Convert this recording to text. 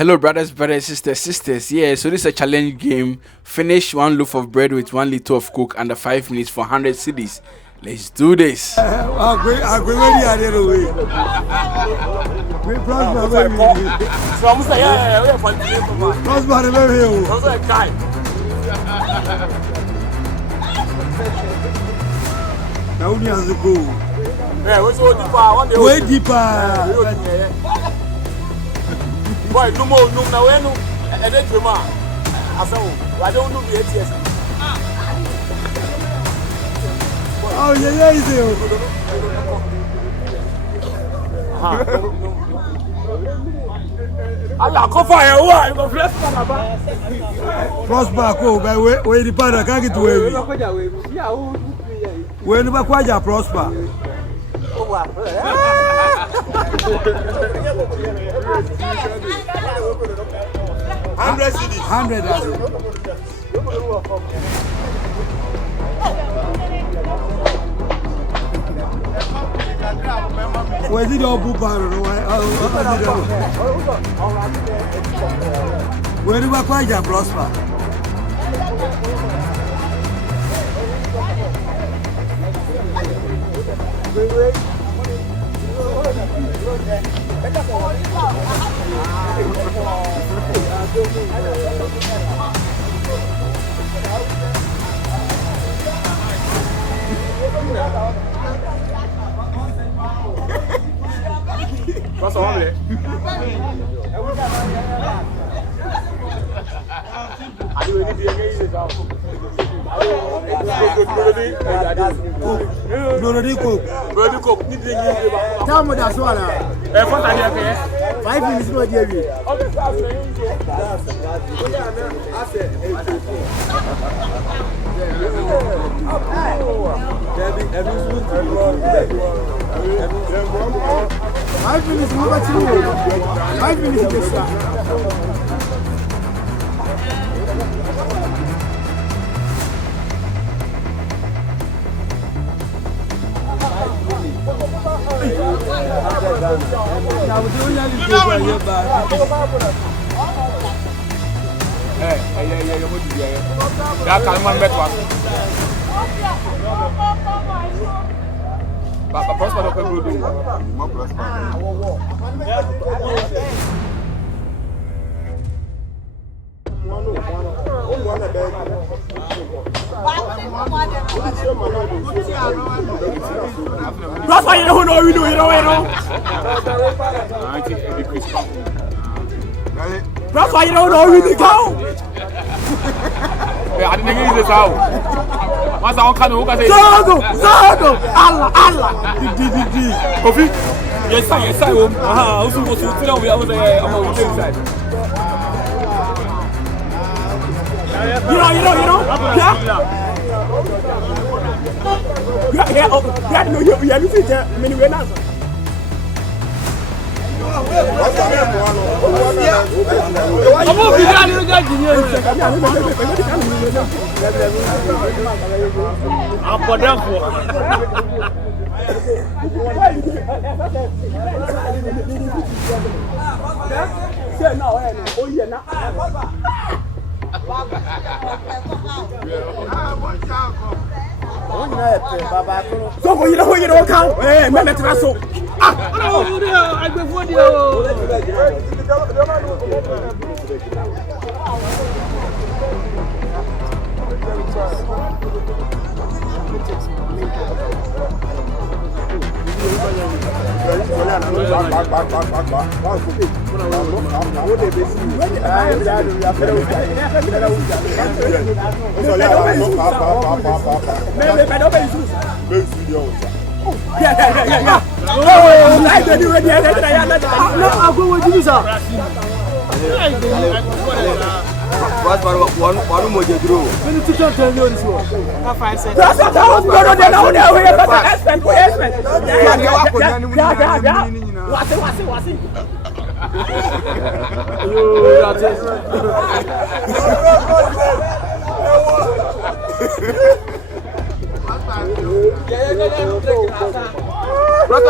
Hello, brothers, sisters. Yeah, so this is a challenge game. Finish 1 loaf of bread with 1 liter of Coke under 5 minutes for 100 cedis. Let's do this. Way deeper. Boy, no more, no, no, no, and then you are. I don't know the ATS. Oh, yeah, I go fire. Why? Go flesh Prosper, go by way the partner can't get away. When you acquire Prosper. 100 cities. 100. Where did your book where do you acquire Prosper? What's on it? Tell me that's one. 5 minutes no dear. Five minutes more to 5 minutes. That's why you don't know, you know. That's why you don't know who to go. I didn't get this out. Once I can't look at it. Zago! Allah! Kofi? Yes, I will. Also, was to tell me I was inside. You know? Yeah? So you know count. Hey, man, that's so. I go for one more draw. When you tell me this one. That's what I was going to do. What's